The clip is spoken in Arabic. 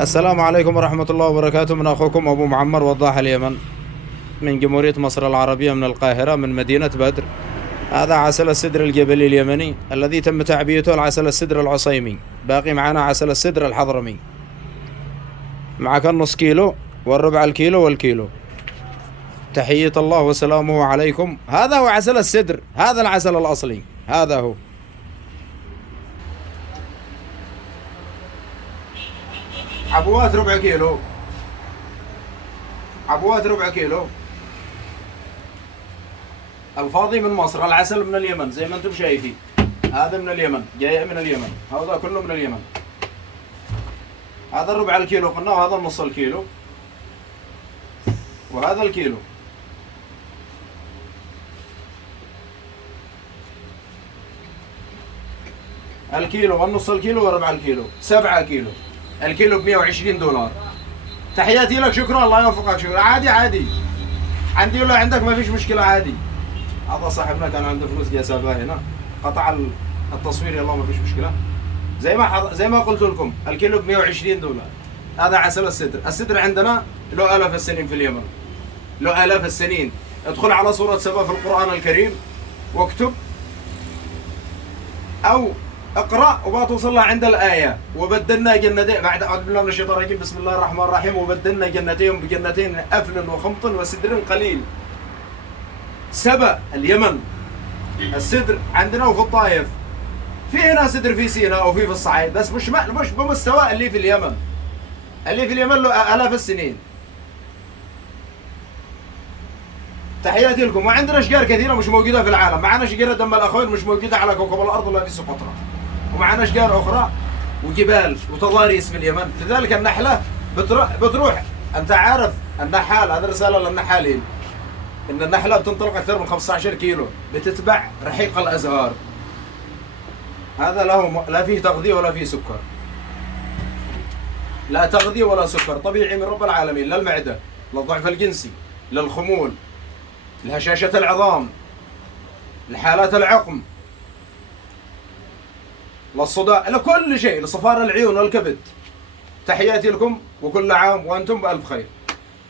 السلام عليكم ورحمة الله وبركاته. من أخوكم أبو معمر وضاح اليمن من جمهورية مصر العربية من القاهرة من مدينة بدر. هذا عسل السدر الجبلي اليمني الذي تم تعبئته العسل السدر العصيمي. باقي معنا عسل السدر الحضرمي. معك النص كيلو والربع الكيلو والكيلو. تحية الله وسلامه عليكم. هذا هو عسل السدر، هذا العسل الأصلي، هذا هو. عبوات ربع كيلو، عبوات ربع كيلو. الفاضي من مصر، العسل من اليمن زي ما انتم شايفين. هذا من اليمن، جاي من اليمن، هذا كله من اليمن. هذا الربع الكيلو قلنا، وهذا النص الكيلو، وهذا الكيلو. الكيلو والنص الكيلو وربع الكيلو، 7 كيلو. الكيلو ب$120. تحياتي لك، شكرا، الله يوفقك. شكرا. عادي عادي، عندي ولا عندك ما فيش مشكلة، عادي. هذا صاحبنا كان عنده فلوس جاسبها هنا، قطع التصوير، يلا ما فيش مشكلة. زي ما قلت لكم، الكيلو ب$120. هذا عسل السدر. السدر عندنا له آلاف السنين في اليمن، له آلاف السنين. ادخل على سورة سبأ في القرآن الكريم واكتب أو اقرأ وبتوصل لها عند الآية. وبدلنا جنتين، بعد أعوذ بالله من الشيطان الرجيم، بسم الله الرحمن الرحيم. وبدلنا جنتين بجنتين أفل وخمط وسدر قليل. سبأ اليمن. السدر عندنا وفي الطائف، في هنا سدر في سيناء وفي الصعيد، بس مش بمستوى اللي في اليمن. اللي في اليمن له آلاف السنين. تحياتي لكم. وعندنا اشجار كثيره مش موجوده في العالم. معنا شجره دم الاخوين مش موجوده على كوكب الارض ولا في سقطرى. ومعنا اشجار اخرى وجبال وتضاريس في اليمن. لذلك النحله بتروح. انت عارف النحال، هذه رساله للنحالين، ان النحله بتنطلق اكثر من 15 كيلو، بتتبع رحيق الازهار. هذا لا فيه تغذيه ولا فيه سكر، لا تغذيه ولا سكر، طبيعي من رب العالمين، للمعده، للضعف الجنسي، للخمول، لهشاشة العظام، لحالات العقم، للصداع، لكل شيء، لصفار العيون والكبد. تحياتي لكم وكل عام وأنتم بألف خير.